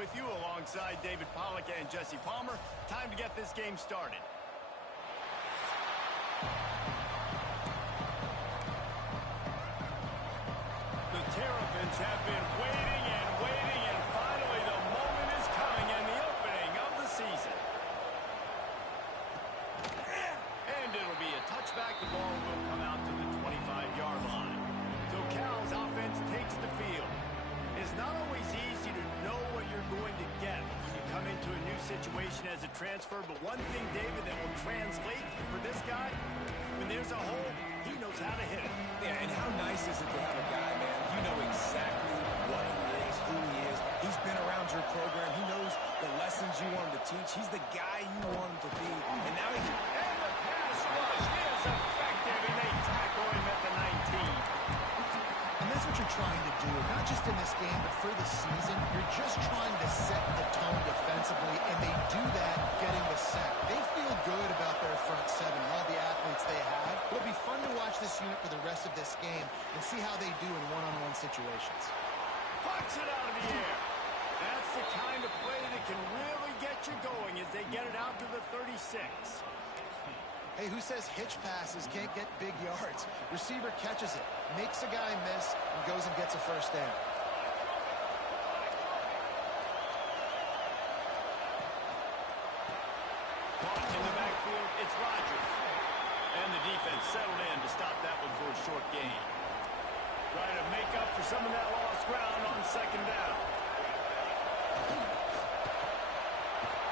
with you alongside David Pollack and Jesse Palmer. Time to get this game started. The Terrapins have been waiting and waiting, and finally the moment is coming and the opening of the season. And it'll be a touchback. The ball will come out to the 25-yard line. So Cal's offense takes the field. It's not always easy to know what you're going to get when you come into a new situation as a transfer, but one thing, David, that will translate for this guy, when there's a hole, he knows how to hit it. Yeah, and how nice is it to have a guy, man, you know exactly what he is, who he is. He's been around your program. He knows the lessons you want him to teach. He's the guy you want him to be. And now he can... And the pass rush is effective, and they tackle him at the 19. And that's what you're trying to do, not just in this game, but for the season. You're just trying to set the tone defensively, and they do that getting the sack. They feel good about their front seven, all the athletes they have. It'll be fun to watch this unit for the rest of this game and see how they do in one-on-one situations. Puts it out of the air. That's the kind of play that can really get you going as they get it out to the 36. Hey, who says hitch passes can't get big yards? Receiver catches it, makes a guy miss, and goes and gets a first down. Caught in the backfield, it's Rodgers. And the defense settled in to stop that one for a short gain. Trying to make up for some of that lost ground on second down.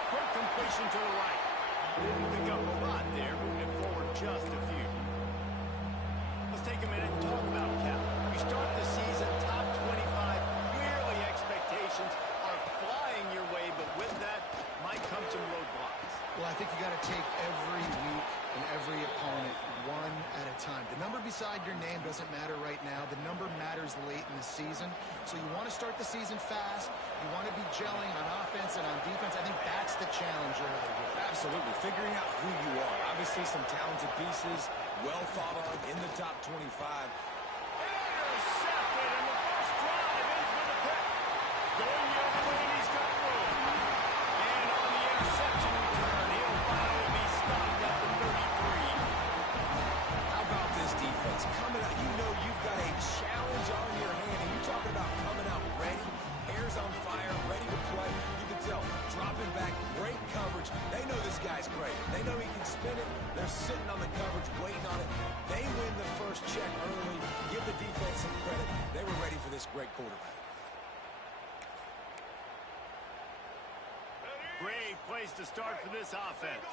Quick completion to the right. Didn't pick up a lot there, moving it forward just a few. Let's take a minute and talk about Cal. You start the season top 25. Clearly expectations are flying your way, but with that might come some roadblocks. Well, I think you got to take every week and every opponent one at a time. The number beside your name doesn't matter right now. The number matters late in the season. So you want to start the season fast. You want to be gelling on offense and on defense. I think that's the challenge you're out here. Absolutely. Figuring out who you are. Obviously some talented pieces, well thought of in the top 25. Intercepted, and the first drive ends with a pick. Going the other way, and he's got room. And on the interception return, he'll finally be stopped at the 33. How about this defense? Coming out, you know you've got a challenge on your hand, and you're talking about coming out ready, hair's on fire, ready to play. You can tell, dropping back, great coverage. They know this guy's great. They know he can spin it. They're sitting on the coverage, waiting on it. They win the first check early. Give the defense some credit. They were ready for this great quarterback. Great place to start for this offense.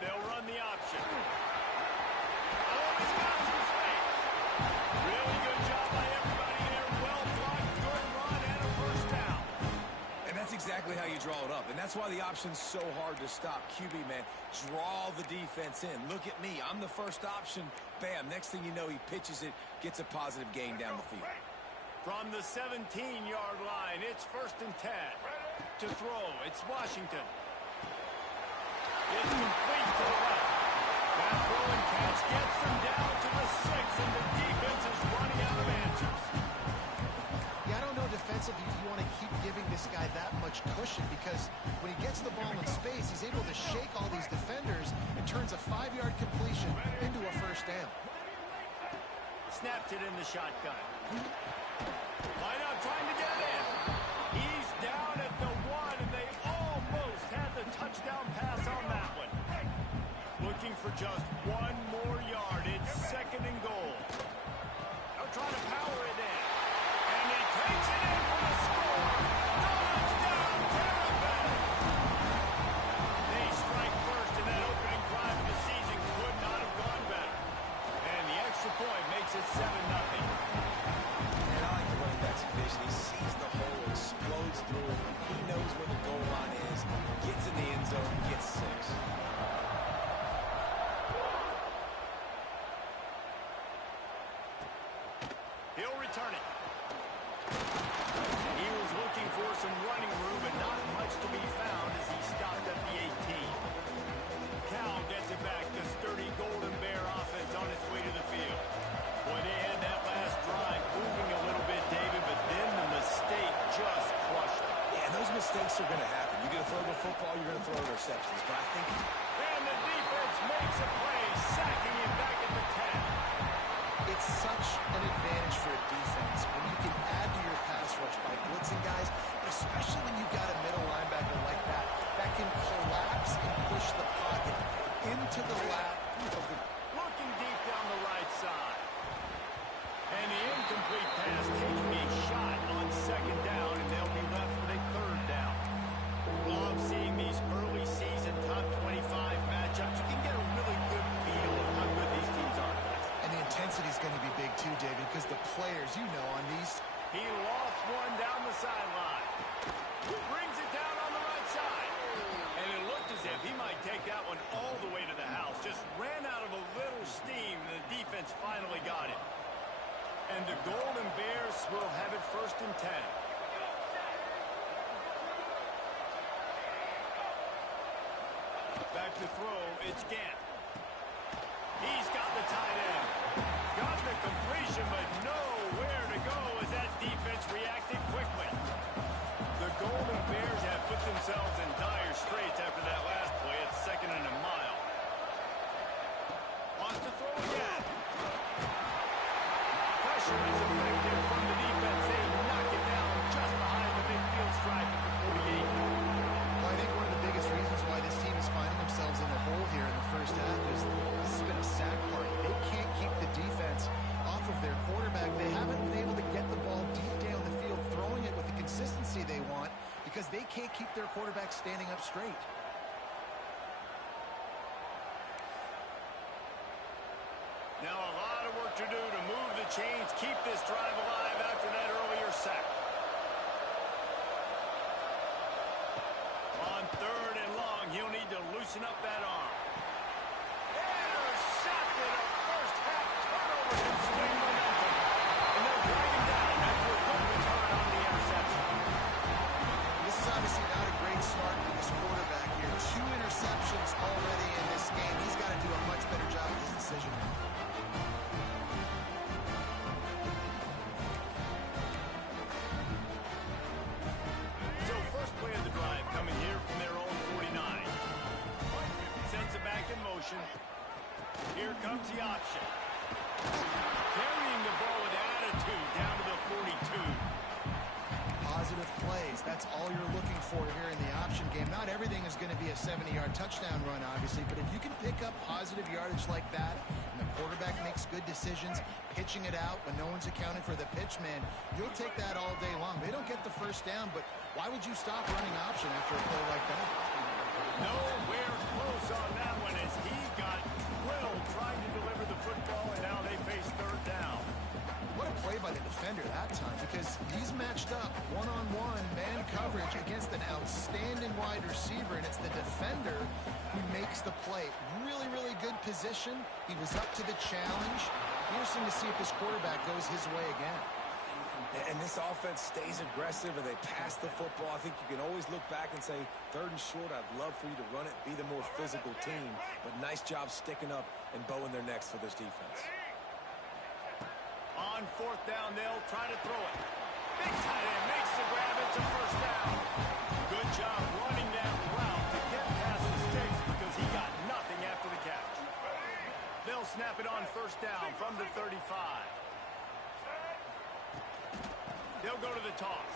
They'll run the option. Oh, he's got some space. Really good job by everybody there. Well blocked, good run, and a first down. And that's exactly how you draw it up. And that's why the option's so hard to stop. QB, man, draw the defense in. Look at me. I'm the first option. Bam. Next thing you know, he pitches it, gets a positive gain down the field. From the 17-yard line, it's 1st and 10. To throw, it's Washington. It's complete to the left. That throw and catch gets them down to the 6, and the defense is running out of answers. Yeah, I don't know defensively if you want to keep giving this guy that much cushion, because when he gets the ball in space, he's able to shake all these defenders and turns a 5-yard completion into a first down. Snapped it in the shotgun. Line out trying to get it in. He's down at the 1, and they almost had the touchdown pass on that one. Looking for just one more yard. It's 2nd and goal. They're trying to power it in. And he takes it in for the score. Touchdown, Terrapins! They strike first, and that opening drive of the season could not have gone better. And the extra point makes it 7-0. And I like the running back's vision. He sees the hole and mistakes are going to happen. You're going to throw the football, you're going to throw interceptions. But I think... And the defense makes a play, sacking him back at the 10. It's such an advantage for a defense when you can add to your pass rush by blitzing guys, but especially when you've got a middle linebacker like that can collapse and push the pocket into the lap of the... Looking deep down the right side. And the incomplete pass taking a shot on second down, and they'll be left with a third down. Love seeing these early season top 25 matchups. You can get a really good feel of how good these teams are. And the intensity is going to be big too, David, because the players, you know, on these... He lost one down the sideline. Brings it down on the right side. And it looked as if he might take that one all the way to the house. Just ran out of a little steam, and the defense finally got it. And the Golden Bears will have it 1st and 10. Back to throw, it's Gant. He's got the tight end. Got the completion, but nowhere to go as that defense reacted quickly. The Golden Bears have put themselves in dire straits after that last play. It's 2nd and a mile. Wants to throw again. Pressure is effective from the defense. They knock it down just behind the midfield stripe at the 48. Well, I think one of the biggest reasons why this team is finding themselves in a hole here in the first half is this has been a sack party. They can't keep the defense off of their quarterback. They haven't been able to get the ball deep down the field, throwing it with the consistency they want because they can't keep their quarterback standing up straight. Now a lot of work to do to move the chains, keep this drive alive after that earlier sack. On 3rd and long, he'll need to loosen up that arm. Intercepted, a first half turnover can swing momentum. And they'll drag him down after a good return on the interception. This is obviously not a great start for this quarterback here. 2 interceptions already in this game. He's got to do a much better job with his decision. So first play of the drive coming here from their own 49. Sends it back in motion. Here comes the option. Carrying the ball with attitude down to the 42. Positive plays. That's all you're looking for here in the option game. Not everything is going to be a 70-yard touchdown run, obviously, but if you can pick up positive yardage like that, and the quarterback makes good decisions, pitching it out when no one's accounting for the pitch man, you'll take that all day long. They don't get the first down, but why would you stop running option after a play like that? Nowhere close on that one as he got drilled trying to deliver the football, and now they face 3rd down. What a play by the defender that time, because he's matched up one-on-one man coverage against an outstanding wide receiver, and it's the defender who makes the play. Really, really good position. He was up to the challenge. Interesting to see if this quarterback goes his way again. And this offense stays aggressive and they pass the football. I think you can always look back and say, 3rd and short, I'd love for you to run it, be the more physical team. But nice job sticking up and bowing their necks for this defense. On 4th down, they'll try to throw it. Big tight end makes the grab. It's a first down. Good job running that route to get past the sticks because he got nothing after the catch. They'll snap it on 1st down from the 35. They'll go to the toss.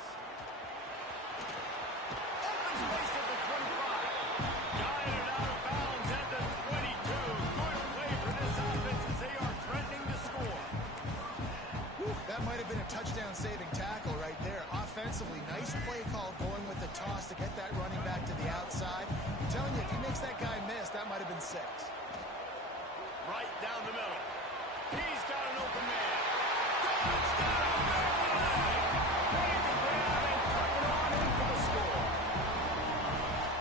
Open space at the 25. Guided out of bounds at the 22. Good play for this offense as they are threatening to score. That might have been a touchdown-saving tackle right there. Offensively, nice play call going with the toss to get that running back to the outside. I'm telling you, if he makes that guy miss, that might have been 6. Right down the middle. He's got an open man. Touchdown, Maryland! Made the grab and tuck it on in for the score.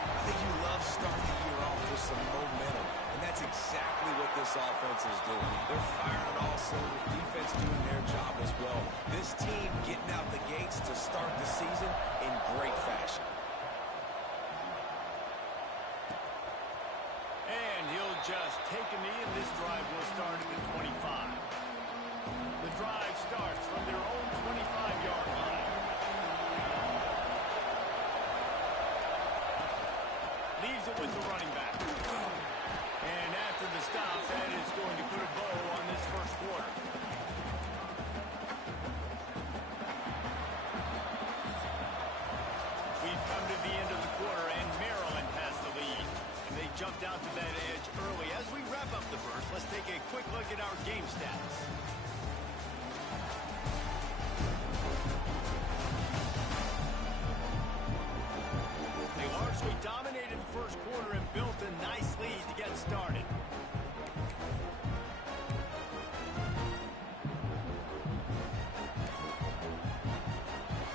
I think you love starting the year off with some momentum, and that's exactly what this offense is doing. They're firing all cylinders, defense doing their job as well. This team getting out the gates to start the season in great fashion. And he'll just take a knee, and this drive will start at the 25. The drive starts from their own 25-yard line. it with the running back. And after the stop, that is going to put a bow on this first quarter. We've come to the end of the quarter, and Maryland has the lead. And they jumped out to that edge early. As we wrap up the first, let's take a quick look at our game stats. They largely dominated the first quarter and built a nice lead to get started.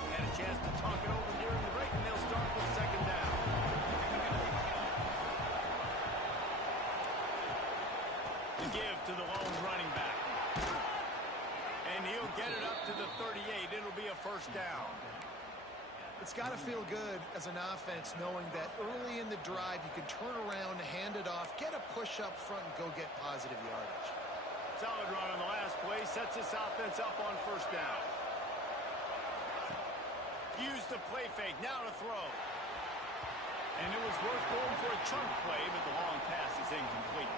Had a chance to talk it over during the break, and they'll start with second down. To give to the lone running back. And he'll get it up to the 38. It'll be a first down. It's got to feel good as an offense knowing that early in the drive you can turn around, hand it off, get a push up front, and go get positive yardage. Solid run on the last play. Sets this offense up on first down. Use the play fake. Now to throw. And it was worth going for a chunk play, but the long pass is incomplete.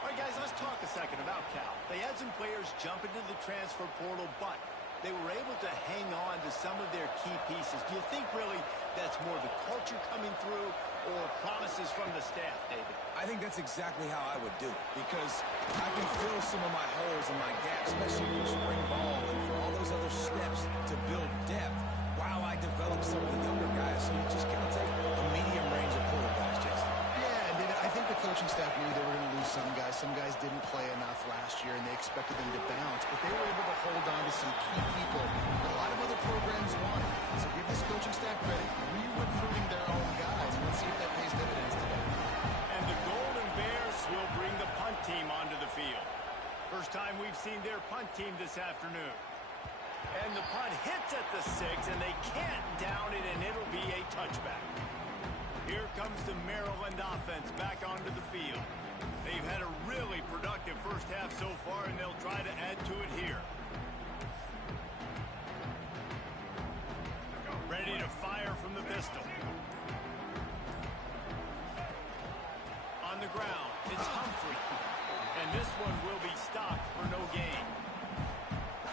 All right, guys, let's talk a second about Cal. They had some players jump into the transfer portal, but they were able to hang on to some of their key pieces. Do you think really that's more the culture coming through or promises from the staff, David? I think that's exactly how I would do it, because I can fill some of my holes and my gaps, especially for spring ball and for all those other steps to build depth while I develop some of the younger guys. So you just kind of take a medium range of quarterbacks, Jason. Yeah, and I think the coaching staff knew they were going to lose some guys. Some guys didn't play enough last year, and they expected them to bounce. But they were able to hold on to some key people that a lot of other programs wanted. So give this coaching staff credit. Re-recruiting their own guys. Let's see if that pays dividends today. And the Golden Bears will bring the punt team onto the field. First time we've seen their punt team this afternoon. And the punt hits at the 6, and they can't down it, and it'll be a touchback. Here comes the Maryland offense back onto the field. They've had a really productive first half so far, and they'll try to add to it here. Ready to fire from the pistol. On the ground, it's Humphrey. And this one will be stopped for no gain.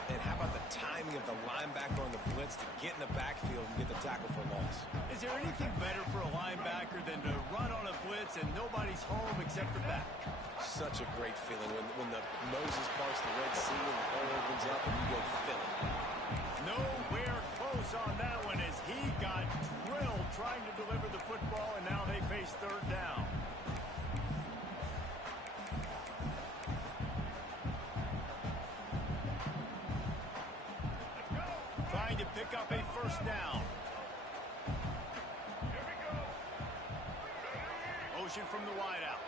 And how about the timing of the linebacker on the blitz to get in the backfield and get the tackle for loss? Is there anything better for a linebacker than to run on a blitz and nobody's home except the back? Such a great feeling when the Moses parts the Red Sea and the hole opens up and you go Philly. Nowhere close on that one as he got drilled trying to deliver the football, and now they face third down. Trying to pick up a first down. Motion from the wideout.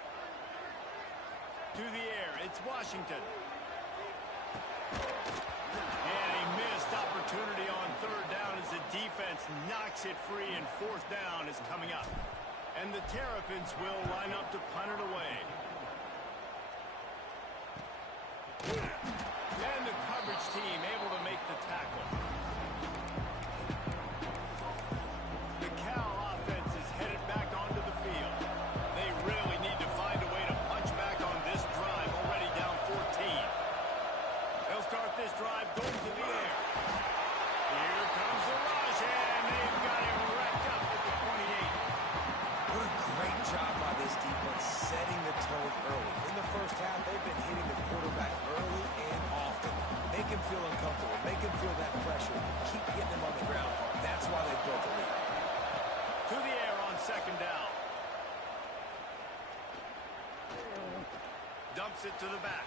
To the air, it's Washington. And a missed opportunity on third down as the defense knocks it free, and fourth down is coming up. And the Terrapins will line up to punt it away. And the coverage team able to make the tackle. The Cal offense is headed back onto the field. They really need to find a way to punch back on this drive, already down 14. They'll start this drive going to the air. Here comes the rush, and they've got him wrecked up at the 28. What a great job by this defense setting the tone early. In the first half, they've been hitting the quarterback early and often. Make him feel uncomfortable. Make him feel that pressure. Keep getting him on the ground. That's why they built the lead. To the air on second down. Dumps it to the back.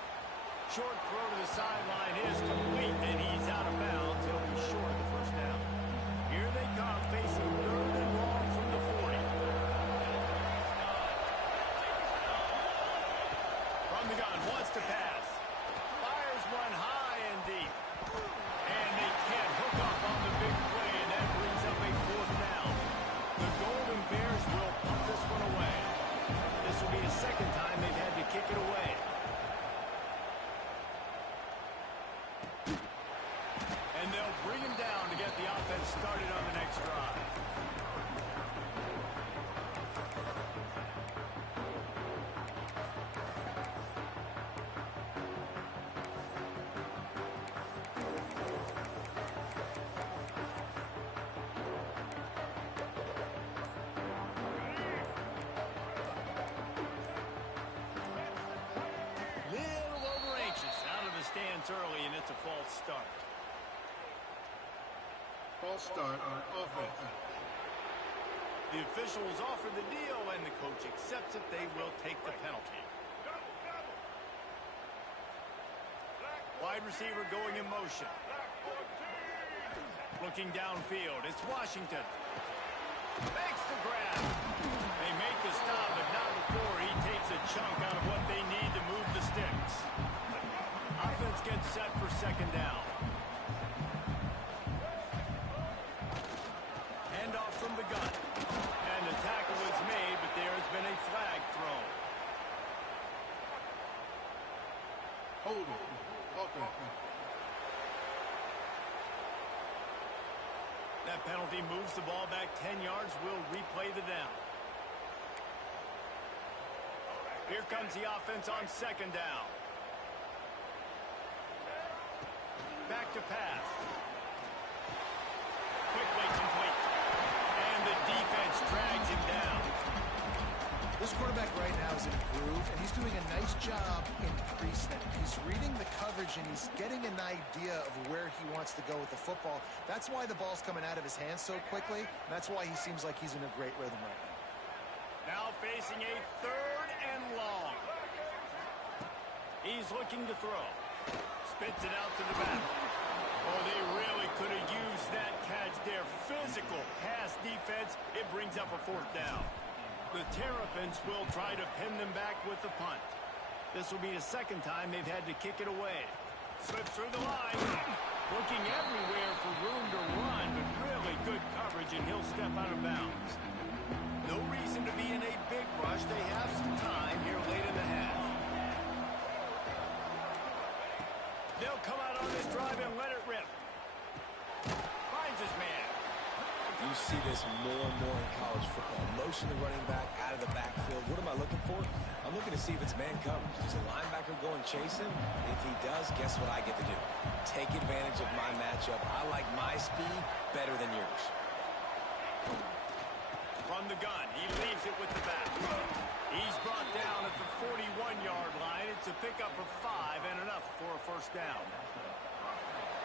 Short throw to the sideline is complete, and he's out of bounds. He'll be short of the first down. Here they come, facing third and long from the 40. From the gun, wants to pass. Fires one high and deep. And they can't hook up on the big play, and that brings up a fourth down. The Golden Bears will punt this one away. This will be the second time they've had to kick it away. And they'll bring him down to get the offense started on the next drive. false start on offense. The officials offer the deal, and the coach accepts it. They will take the penalty. Wide receiver going in motion. Looking downfield, it's Washington. Makes the grab. They make the stop, but not before he takes a chunk out of what they need to move the sticks. Offense gets set for second down. Handoff from the gun. And the tackle is made, but there has been a flag thrown. Hold it. Offense. That penalty moves the ball back 10 yards. We'll replay the down. Here comes the offense on second down. Back to pass. Quickly complete. And the defense drags him down. This quarterback right now is in a groove, and he's doing a nice job in pre-snap. He's reading the coverage, and he's getting an idea of where he wants to go with the football. That's why the ball's coming out of his hands so quickly. And that's why he seems like he's in a great rhythm right now. Now facing a third and long. He's looking to throw. Spits it out to the back. Oh, they really could have used that catch there. Physical pass defense. It brings up a fourth down. The Terrapins will try to pin them back with the punt. This will be the second time they've had to kick it away. Slips through the line. Looking everywhere for room to run, but really good coverage, and he'll step out of bounds. No reason to be in a big rush. They have some time here late in the half. They'll come out on this drive and let it rip. Finds his man. You see this more and more in college football. Motion the running back out of the backfield. What am I looking for? I'm looking to see if it's man coverage. Does the linebacker go and chase him? If he does, guess what I get to do? Take advantage of my matchup. I like my speed better than yours. From the gun, he leaves it with the back. He's brought down at the 41-yard line. It's a pickup of 5 and enough for a first down.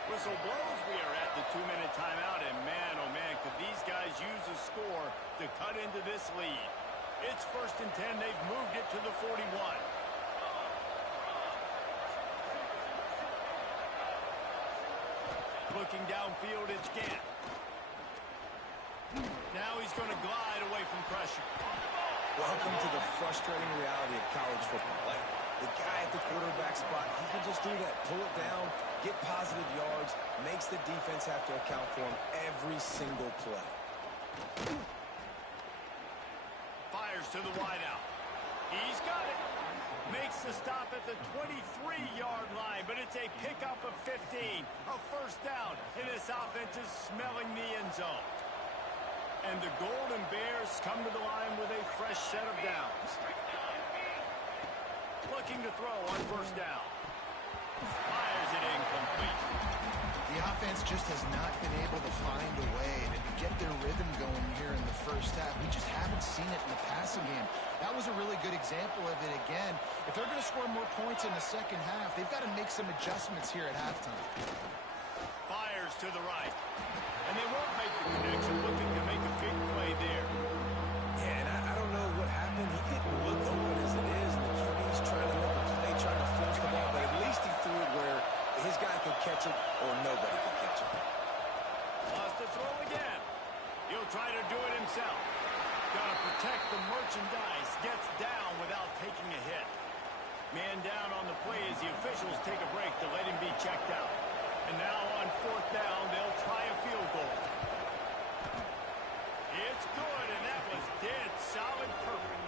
Whistle blows. We are at the 2-minute timeout, and man, oh man, could these guys use a score to cut into this lead. It's 1st and 10. They've moved it to the 41. Looking downfield, it's Gant. Now he's going to glide away from pressure. Welcome to the frustrating reality of college football. Like, the guy at the quarterback spot, he can just do that. Pull it down, get positive yards, makes the defense have to account for him every single play. Fires to the wideout. He's got it. Makes the stop at the 23-yard line, but it's a pickup of 15. A first down, and this offense is smelling the end zone. And the Golden Bears come to the line with a fresh set of downs. Looking to throw on first down. Fires it incomplete. The offense just has not been able to find a way to get their rhythm going here in the first half. We just haven't seen it in the passing game. That was a really good example of it again. If they're going to score more points in the second half, they've got to make some adjustments here at halftime. Fires to the right. And they won't make the connection, looking to make a big play there. Yeah, and I don't know what happened. He didn't look open as it is, and the QB's trying to make a play, trying to force the ball, but at least he threw it where his guy could catch it or nobody could catch it. Lost the throw again. He'll try to do it himself. Got to protect the merchandise. Gets down without taking a hit. Man down on the play as the officials take a break to let him be checked out. And now on fourth down, they'll try a field goal. It's good, and that was dead solid perfect.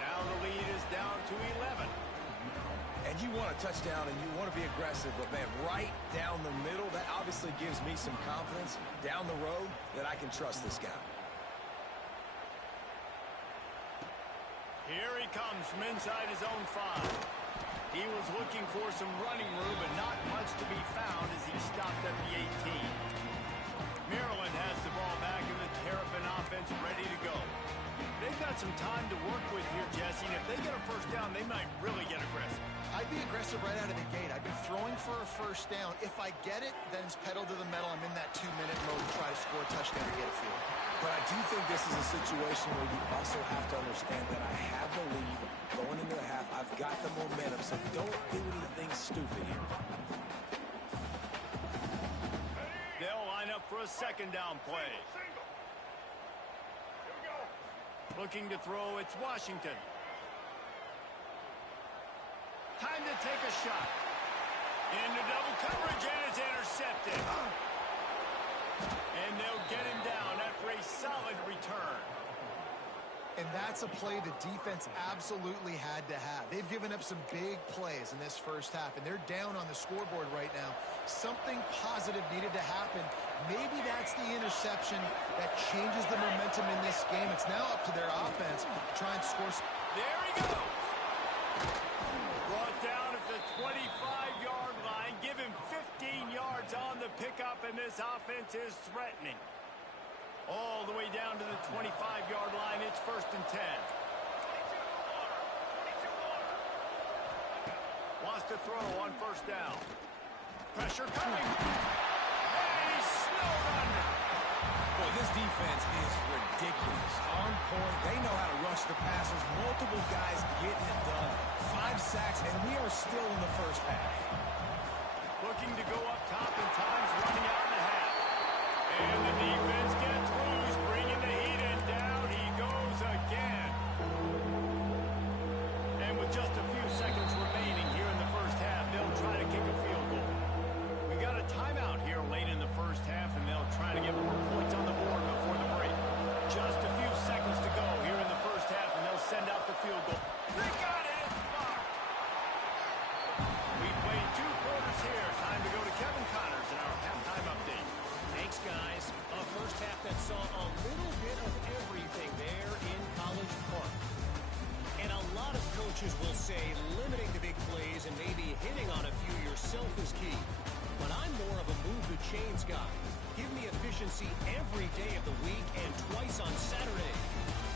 Now the lead is down to 11. And you want a touchdown, and you want to be aggressive, but, man, right down the middle, that obviously gives me some confidence down the road that I can trust this guy. Here he comes from inside his own 5. He was looking for some running room, but not much to be found as he stopped at the 18. Maryland has the ball back, and the Terrapin offense ready to go. They've got got some time to work with here, Jesse, and if they get a first down, they might really get aggressive. I'd be aggressive right out of the gate. I've been throwing for a first down. If I get it, then it's pedal to the metal. I'm in that 2-minute mode to try to score a touchdown to get a field. But I do think this is a situation where you also have to understand that I have the lead going into the half. I've got the momentum, so don't do anything stupid here. They'll line up for a second down play. Looking to throw, it's Washington. Time to take a shot. Into double coverage, and it's intercepted. And they'll get him down after a solid return. And that's a play the defense absolutely had to have. They've given up some big plays in this first half, and they're down on the scoreboard right now. Something positive needed to happen. Maybe that's the interception that changes the momentum in this game. It's now up to their offense to try and score. There he goes. Brought down at the 25-yard line. Give him 15 yards on the pickup, and this offense is threatening. All the way down to the 25-yard line. It's 1st and 10. Wants to throw on first down. Pressure coming. And he's snowed under. Boy, this defense is ridiculous. On point. They know how to rush the passers. Multiple guys getting it done. 5 sacks, and we are still in the first half. Looking to go up top, and time's running out in the half. And the defense gets loose, bringing the heat in. Down he goes again. And with just a few seconds remaining here in the first half, they'll try to kick a field goal. We got a timeout here late in the first half, and they'll try to get more points on the board before the break. Just a few seconds to go here in the first half, and they'll send out the field goal. They got it! It's blocked! We played 2 quarters here. Time to go to Kevin Connors in our halftime update. Thanks, guys. A first half that saw a little bit of everything there in College Park. And a lot of coaches will say limiting the big plays and maybe hitting on a few yourself is key. But I'm more of a move the chains guy. Give me efficiency every day of the week and twice on Saturday.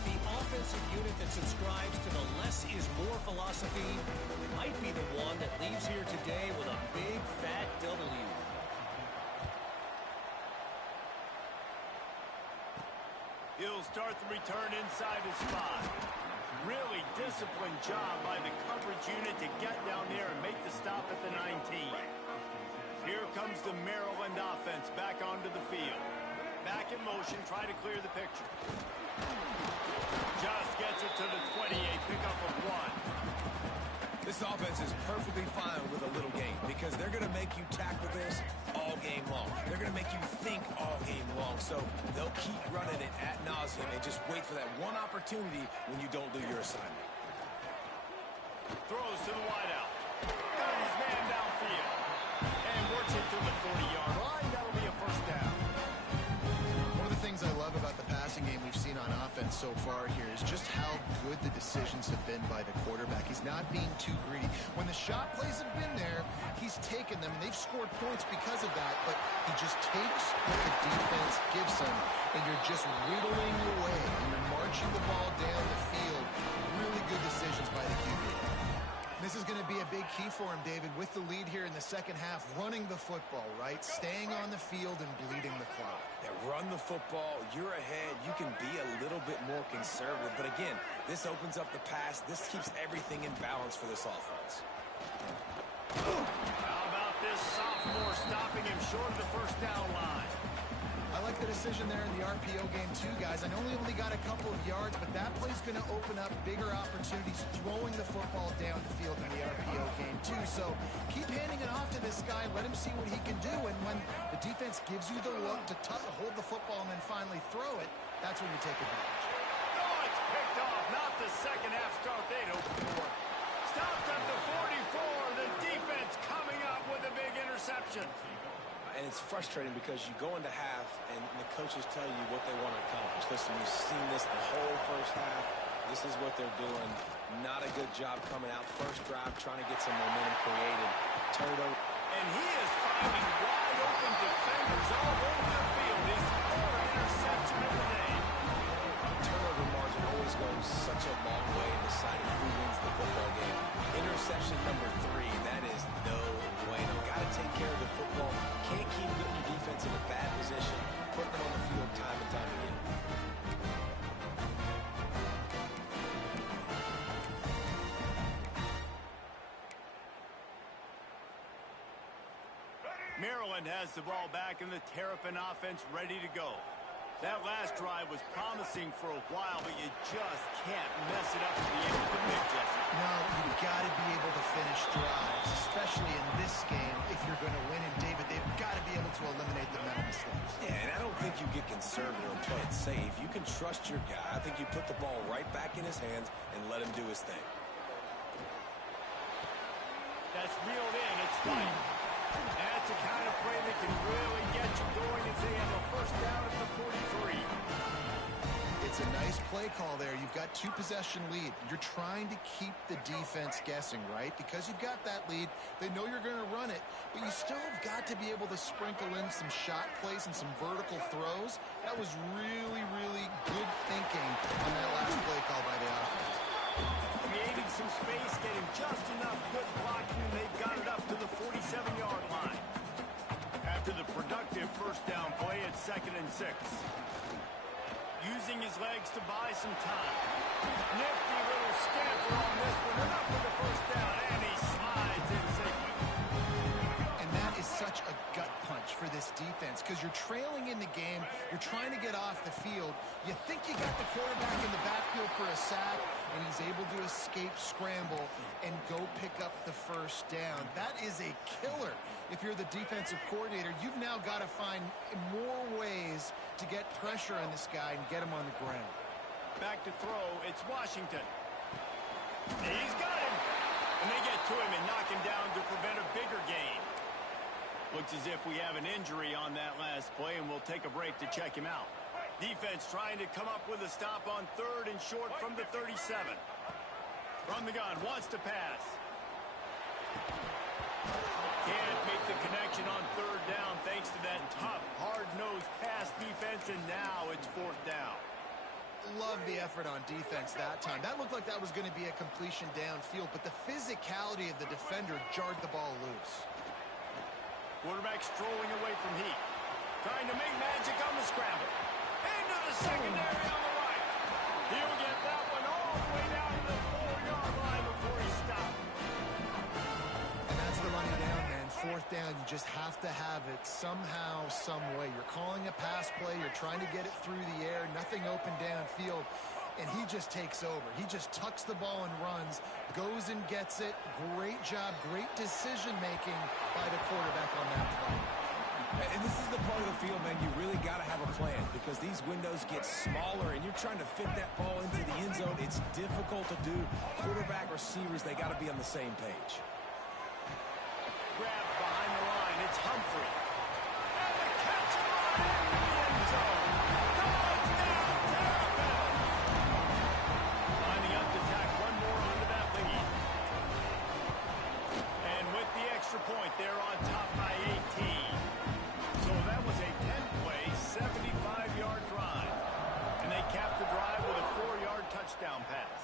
The offensive unit that subscribes to the less is more philosophy might be the one that leaves here today with a big fat W. He'll start the return inside his spot. Really disciplined job by the coverage unit to get down there and make the stop at the 19. Here comes the Maryland offense back onto the field. Back in motion, try to clear the picture. Just gets it to the 28, pickup of 1. This offense is perfectly fine with a little game because they're going to make you tackle this all game long. They're going to make you think all game long. So they'll keep running it ad nauseum and just wait for that one opportunity when you don't do your assignment. Throws to the wideout. Got his man downfield. And works it to the 40-yard line. That'll be a first down. One of the things I love about the passing game we've seen on offense so far here is just how good the decisions have been by the quarterback. He's not being too greedy. When the shot plays have been there, he's taken them, and they've scored points because of that, but he just takes what the defense gives him, and you're just whittling away, and you're marching the ball down the field. Really good decisions by the QB. This is going to be a big key for him, David, with the lead here in the second half, running the football, right? Staying on the field and bleeding the clock. Yeah, run the football. You're ahead. You can be a little bit more conservative. But again, this opens up the pass. This keeps everything in balance for this offense. How about this sophomore stopping him short of the first down line? I like the decision there in the RPO game too, guys. I know we only got a couple of yards, but that play's going to open up bigger opportunities throwing the football down the field in the RPO game too. So keep handing it off to this guy. Let him see what he can do. And when the defense gives you the look to hold the football and then finally throw it, that's when you take advantage. Oh, it's picked off. Not the second half start they'd hoped for. Stopped at the 44. The defense coming up with a big interception. And it's frustrating because you go into half and the coaches tell you what they want to accomplish. Listen, you've seen this the whole first half. This is what they're doing. Not a good job coming out. First drive, trying to get some momentum created. Turn it over. And he is finding wide open defenders all over the field. His 4th interception of the day. Turnover margin always goes Option number 3, that is no bueno. Got to take care of the football. Can't keep putting your defense in a bad position, putting them on the field time and time again. Maryland has the ball back and the Terrapin offense ready to go. That last drive was promising for a while, but you just can't mess it up at the end of the big, Jesse. No, you've got to be able to finish drives, especially in this game if you're going to win. And, David, they've got to be able to eliminate the mental mistakes. Yeah, and I don't think you get conservative and play it safe. You can trust your guy. I think you put the ball right back in his hands and let him do his thing. That's reeled in. It's fine. That's the kind of play that can really get you going as they have a first down at the 43. It's a nice play call there. You've got 2-possession lead. You're trying to keep the defense guessing, right? Because you've got that lead, they know you're going to run it, but you still have got to be able to sprinkle in some shot plays and some vertical throws. That was really, really good thinking on that last play call by the offense. Creating some space, getting just enough good blocking, and they've got it up to the 47-yard line. After the productive first down play, it's 2nd and 6. Using his legs to buy some time. Nifty little scamper on this one. And up with the first down, and he slides in safely. And that is such a gut punch for this defense because you're trailing in the game. You're trying to get off the field. You think you got the quarterback in the backfield for a sack, and he's able to escape scramble and go pick up the first down. That is a killer. If you're the defensive coordinator, you've now got to find more ways to get pressure on this guy and get him on the ground. Back to throw, it's Washington. He's got him. And they get to him and knock him down to prevent a bigger gain. Looks as if we have an injury on that last play, and we'll take a break to check him out. Defense trying to come up with a stop on 3rd and short from the 37. From the gun, wants to pass. Can't make the connection on 3rd down thanks to that tough, hard-nosed pass defense, and now it's 4th down. Love the effort on defense that time. That looked like that was going to be a completion downfield, but the physicality of the defender jarred the ball loose. Quarterback strolling away from heat. Trying to make magic on the scramble. Into the secondary on the right. He'll get that one all the way down to the 4-yard line before he stopped. And that's the running down, man. 4th down, you just have to have it somehow, some way. You're calling a pass play. You're trying to get it through the air. Nothing open downfield. And he just takes over. He just tucks the ball and runs, goes and gets it. Great job, great decision-making by the quarterback on that play. And this is the part of the field, man, you really got to have a plan because these windows get smaller and you're trying to fit that ball into the end zone. It's difficult to do. Quarterback, receivers, they got to be on the same page. Grab behind the line. It's Humphrey. And the catch and run into the end zone. Touchdown, Terrapin! Lining up to tack one more onto that lead. And with the extra point, they're on top by 18. So that was a 10-play, 75-yard drive. And they capped the drive with a 4-yard touchdown pass.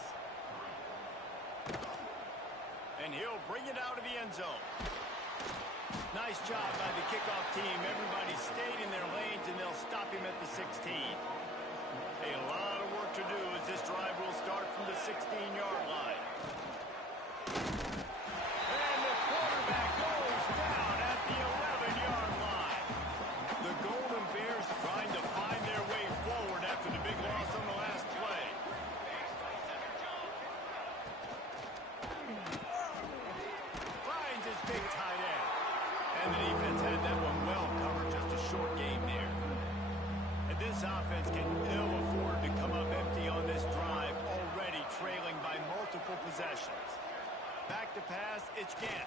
And he'll bring it out of the end zone. Nice job by the kickoff team. Everybody stayed in their lanes, and they'll stop him at the 16. A lot of work to do as this drive will start from the 16-yard line. And the quarterback goes down at the 11-yard line. The Golden Bears trying to find their way forward after the big loss on the last play. Finds his big tight end. And the defense had that one well covered, just a short game there. And this offense can ill afford to come up empty on this drive, already trailing by multiple possessions. Back to pass, it's Gant.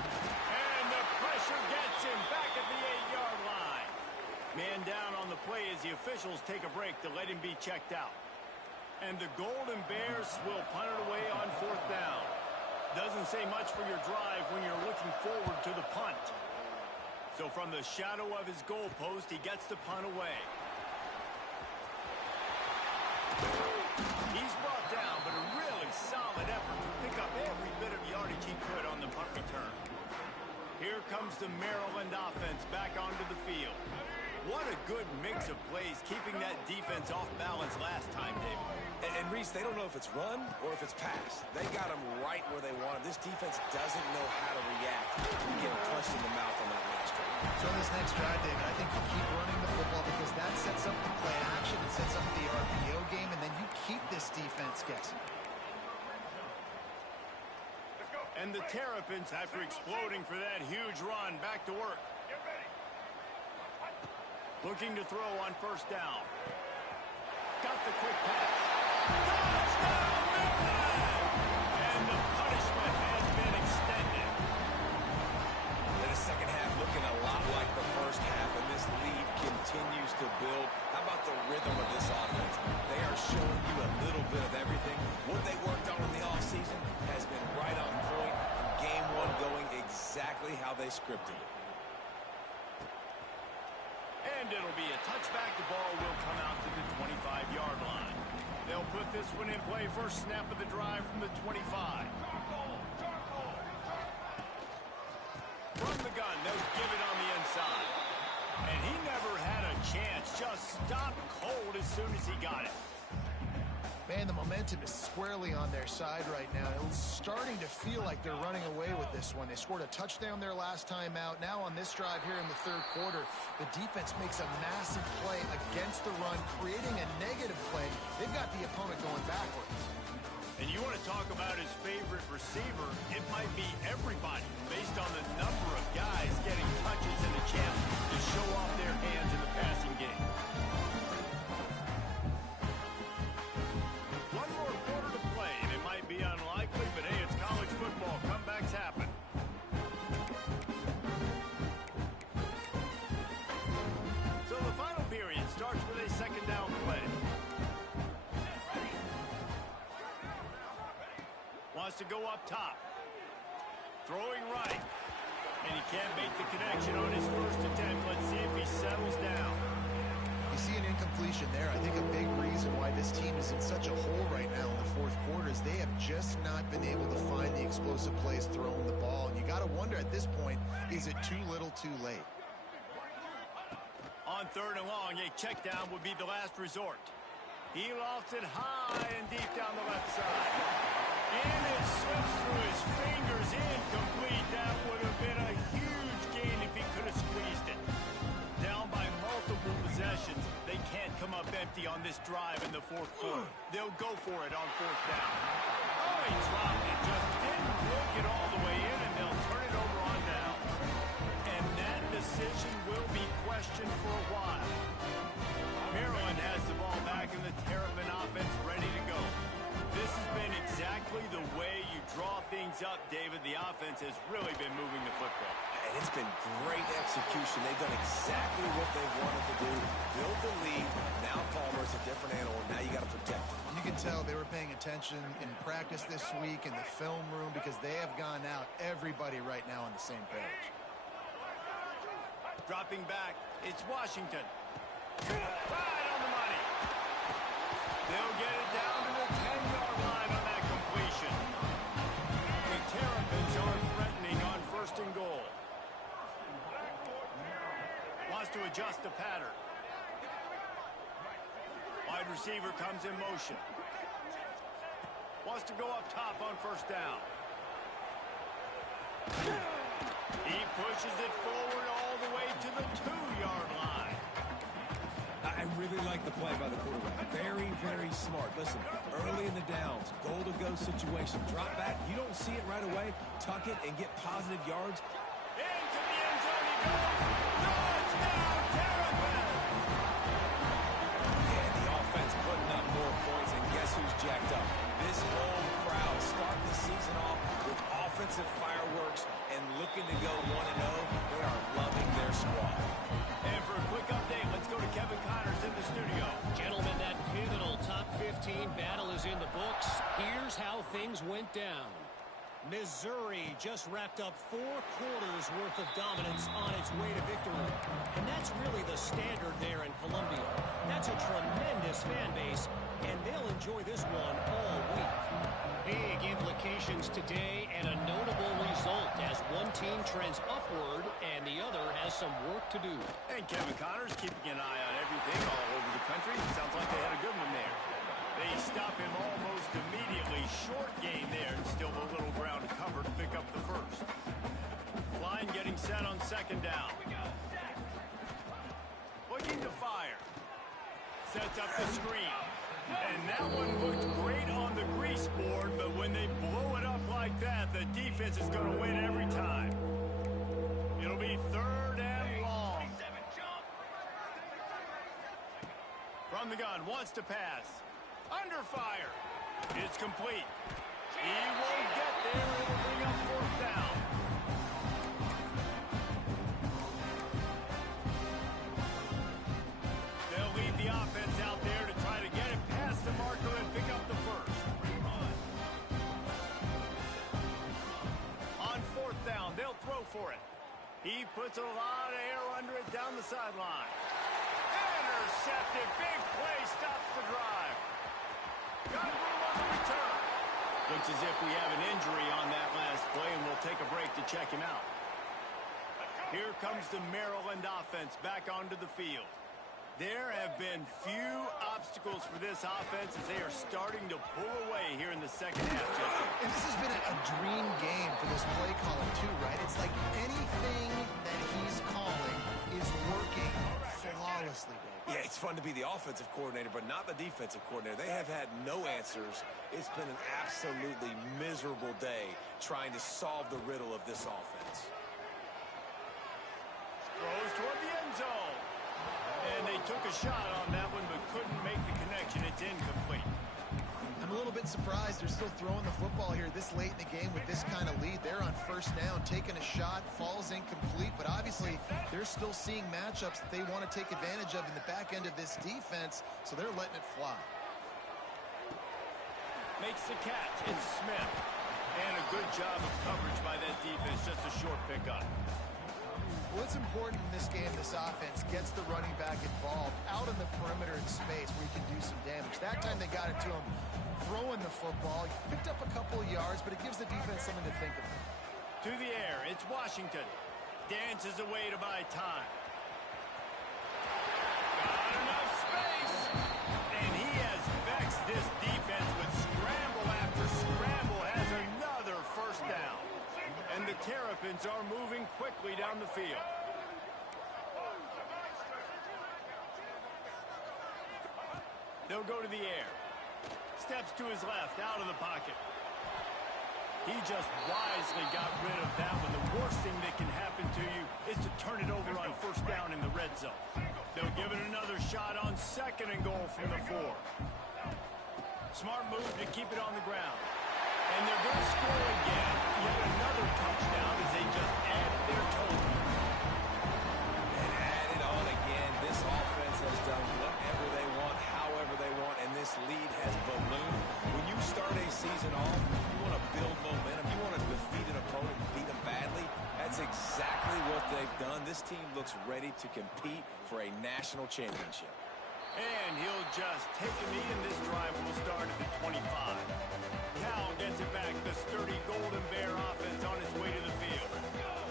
And the pressure gets him back at the 8-yard line. Man down on the play as the officials take a break to let him be checked out. And the Golden Bears will punt it away on 4th down. Doesn't say much for your drive when you're looking forward to the punt. So from the shadow of his goalpost, he gets the punt away. He's brought down, but a really solid effort to pick up every bit of yardage comes the Maryland offense back onto the field. What a good mix of plays, keeping that defense off balance last time, David. And Reese, they don't know if it's run or if it's pass. They got them right where they want them. This defense doesn't know how to react to getting punched in the mouth on that last drive. So this next drive, David, I think you keep running the football because that sets up the play action, it sets up the RPO game, and then you keep this defense guessing. And the Terrapins, after exploding for that huge run, back to work. Looking to throw on first down. Got the quick pass. Touchdown, Maryland! And the punishment has been extended. And the second half looking a lot like the first half, and this lead continues to build. How about the rhythm of this offense? They are showing you a little bit of everything. What they worked on in the offseason has been right on point. Game one going exactly how they scripted it. And it'll be a touchback. The ball will come out to the 25-yard line. They'll put this one in play. First snap of the drive from the 25. From the gun, they'll give it on the inside. And he never had a chance. Just stopped cold as soon as he got it. Man, the momentum is squarely on their side right now. It's starting to feel like they're running away with this one. They scored a touchdown their last time out. Now on this drive here in the third quarter, the defense makes a massive play against the run, creating a negative play. They've got the opponent going backwards. And you want to talk about his favorite receiver, it might be everybody based on the number of guys getting touches and a chance to show off their hands in the passing game. One more quarter to play, and it might be unlikely, but hey, it's college football. Comebacks happen. So the final period starts with a second down play. Wants to go up top. Throwing right. And he can't make the connection on his first attempt. Let's see if he settles down. You see an incompletion there. I think a big reason why this team is in such a hole right now in the fourth quarter is they have just not been able to find the explosive plays throwing the ball. And you got to wonder at this point, is it too little too late? On third and long, a check down would be the last resort. He lofts it high and deep down the left side. And it slips through his fingers, incomplete. That would have been a huge gain if he could have squeezed it. Down by multiple possessions, they can't come up empty on this drive in the fourth quarter. They'll go for it on fourth down. Oh, he dropped it, just didn't look it all the way in, and they'll turn it over on down. And that decision will be questioned for a while. Maryland has the ball back in the Terrapin offense ready to go. This has been exactly the way you draw things up, David. The offense has really been moving the football. And it's been great execution. They've done exactly what they wanted to do. Build the lead. Now Palmer's a different animal. Now you got to protect him. You can tell they were paying attention in practice this week in the film room because they have gone out, everybody right now on the same page. Dropping back, it's Washington. Right on the money. They'll get it down to the 10-yard line on that completion. The Terrapins are threatening on first and goal. Wants to adjust the pattern. Wide receiver comes in motion. Wants to go up top on first down. He pushes it forward all the way to the 2-yard line. I really like the play by the quarterback. Very, very smart. Listen, early in the downs, goal-to-go situation. Drop back. You don't see it right away. Tuck it and get positive yards. Into the end zone he goes. Touchdown, Terrapins! And the offense putting up more points, and guess who's jacked up? This whole crowd starting the season off with offensive fireworks and looking to go 1-0. They are loving their squad. And for a quick update, let's go to Kevin Connors in the studio. Gentlemen, that pivotal top 15 battle is in the books. Here's how things went down. Missouri just wrapped up 4 quarters worth of dominance on its way to victory. And that's really the standard there in Columbia. That's a tremendous fan base, and they'll enjoy this one all week. Big implications today and a notable result as one team trends upward and the other has some work to do. And Kevin Connor's keeping an eye on everything all over the country. Sounds like they had a good one there. They stop him almost immediately. Short gain there and still a little ground to cover to pick up the first. Line getting set on second down. Looking to fire. Sets up the screen. And that one looked great on the grease board, but when they blow it up like that, the defense is going to win every time. It'll be third and long. From the gun, wants to pass. Under fire. It's complete. He won't get there. It'll bring up fourth down. They'll leave the offense out there to try to get it past the marker and pick up the first. On fourth down, they'll throw for it. He puts a lot of air under it down the sideline. Intercepted. Big play stops the drive. Got room on the return. Looks as if we have an injury on that last play, and we'll take a break to check him out. Here comes the Maryland offense back onto the field. There have been few obstacles for this offense as they are starting to pull away here in the second half, Jesse. And this has been a dream game for this play caller, too, right? It's like anything that he's calling is working flawlessly, Dave. Yeah, it's fun to be the offensive coordinator, but not the defensive coordinator. They have had no answers. It's been an absolutely miserable day trying to solve the riddle of this offense. Throws toward the end zone. And they took a shot on that one, but couldn't make the connection. It's incomplete. I'm a little bit surprised they're still throwing the football here this late in the game with this kind of lead. They're on first down, taking a shot, falls incomplete, but obviously they're still seeing matchups that they want to take advantage of in the back end of this defense, so they're letting it fly. Makes the catch. It's Smith. And a good job of coverage by that defense. Just a short pickup. What's important in this game, this offense gets the running back involved out in the perimeter in space where he can do some damage. That time they got it to him throwing the football. He picked up a couple of yards, but it gives the defense something to think about. To the air, it's Washington. Dances away to buy time. Got enough space. And he has vexed this defense with scramble after scramble. Has another first down. And the Terrapins are moving quickly down the field. They'll go to the air. Steps to his left, out of the pocket. He just wisely got rid of that one. The worst thing that can happen to you is to turn it over on first down in the red zone. They'll give it another shot on second and goal from the 4. Smart move to keep it on the ground. And they're going to score again. Yet another touchdown as they just add their total. And add it on again. This offense has done whatever they want, however they want, and this lead has ballooned. When you start a season off, you want to build momentum. You want to defeat an opponent and beat them badly. That's exactly what they've done. This team looks ready to compete for a national championship. And he'll just take a knee, and this drive will start at the 25. Cal gets it back. The sturdy Golden Bear offense on its way to the field.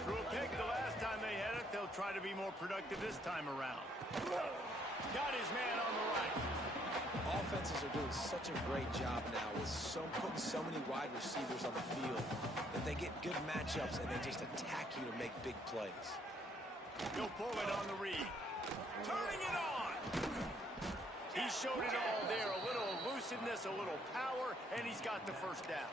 Threw a pick the last time they had it. They'll try to be more productive this time around. Got his man on the right. Offenses are doing such a great job now with putting so many wide receivers on the field that they get good matchups and they just attack you to make big plays. He'll pull it on the read. Turning it on. He showed it all there. A little elusiveness, a little power, and he's got the first down.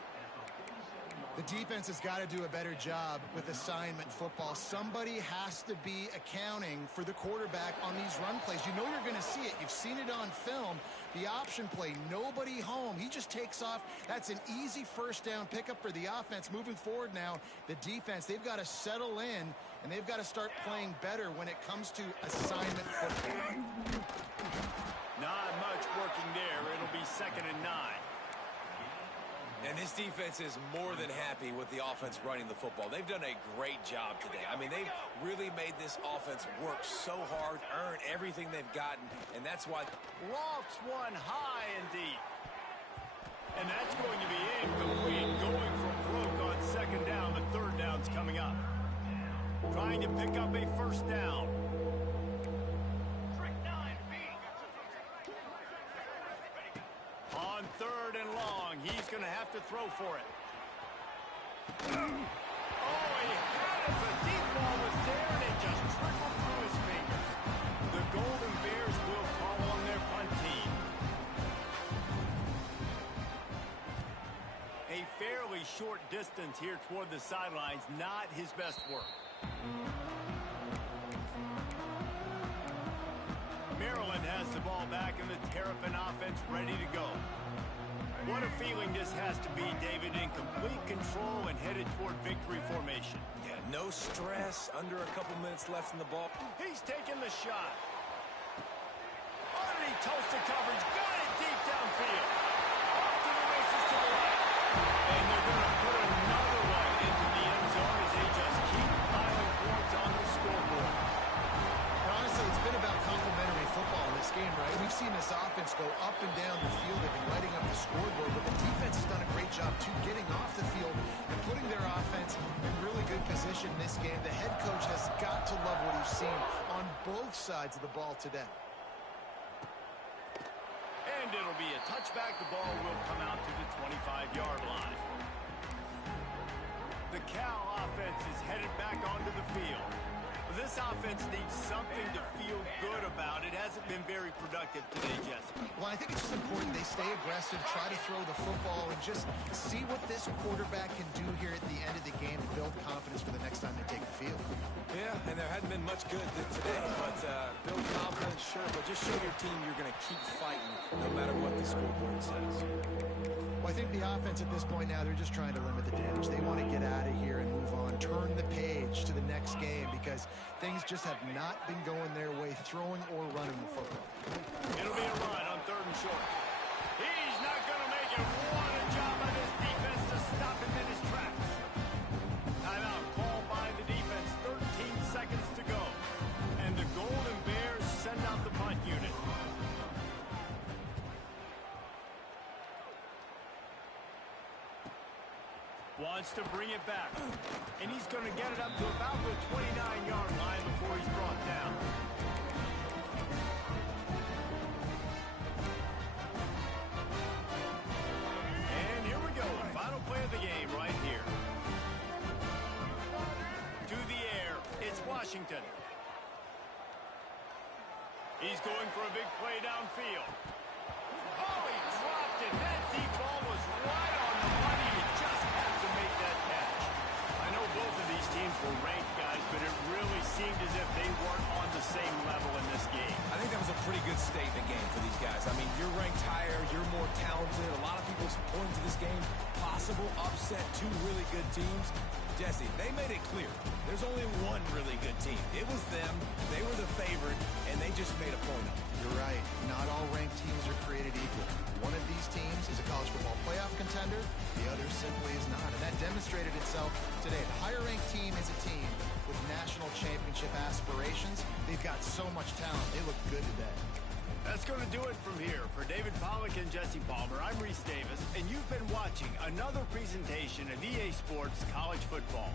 The defense has got to do a better job with assignment football. Somebody has to be accounting for the quarterback on these run plays. You know you're going to see it. You've seen it on film. The option play, nobody home. He just takes off. That's an easy first down pickup for the offense. Moving forward now, the defense, they've got to settle in, and they've got to start playing better when it comes to assignment football. Not much working there. It'll be 2nd and 9. And this defense is more than happy with the offense running the football. They've done a great job today. I mean, they've really made this offense work so hard, earn everything they've gotten, and that's why Lofts one high and deep. And that's going to be incomplete. trying to pick up a first down. On 3rd and long, he's going to have to throw for it. Oh, he had it. The deep ball was there, and it just trickled through his fingers. The Golden Bears will call on their punt team. A fairly short distance here toward the sidelines, not his best work. Maryland has the ball back and the Terrapin offense ready to go. What a feeling this has to be, David, in complete control and headed toward victory formation. Yeah, no stress, under a couple minutes left in the ball. He's taking the shot. Underneath toasted coverage, got it deep downfield. Off to the races to the right. And they're going to put another one into the end zone as they just keep piling points on the scoreboard. Honestly, it's been about complementary football in this game, right? We've seen this offense go up and down the field. They've been lighting up the scoreboard, but the defense has done a great job, too, getting off the field and putting their offense in really good position in this game. The head coach has got to love what he's seen on both sides of the ball today. And it'll be a touchback. The ball will come out to the 25-yard line. The Cal offense is headed back onto the field. This offense needs something to feel good about. It hasn't been very productive today, Jesse. Well, I think it's just important they stay aggressive, try to throw the football, and just see what this quarterback can do here at the end of the game to build confidence for the next time they take the field. Yeah, and there hadn't been much good today, but build confidence, sure, but just show your team you're going to keep fighting no matter what the scoreboard says. Well, I think the offense at this point now, they're just trying to limit the damage. They want to get out of here and move on, turn the page to the next game because things just have not been going their way, throwing or running the football. It'll be a run on 3rd and short. He's not going to make it. What a job by this defense to stop him in his tracks. Timeout called by the defense. 13 seconds to go. And the Golden Bears send out the punt unit. Wants to bring it back. And he's going to get it up to about the 29-yard line before he's brought down. And here we go. Final play of the game right here. To the air. It's Washington. He's going for a big play downfield. Oh, he dropped it. That deep ball was right on the money. You just have to make that catch. I know both of these teams were ranked, guys, but it really seemed as if they weren't on the same level in this game. I think that was a pretty good statement game for these guys. I mean, you're ranked higher, you're more talented. A lot of people pointing to this game, possible upset, two really good teams. Jesse, they made it clear. There's only one really good team. It was them. They were the favorite, and they just made a point of it. You're right. Not all ranked teams are created equal. One of these teams is a college football playoff contender. The other simply is not. And that demonstrated itself today. The higher-ranked team is a team with national championship aspirations. They've got so much talent. They look good today. That's going to do it from here. For David Pollack and Jesse Palmer, I'm Reese Davis, and you've been watching another presentation of EA Sports College Football.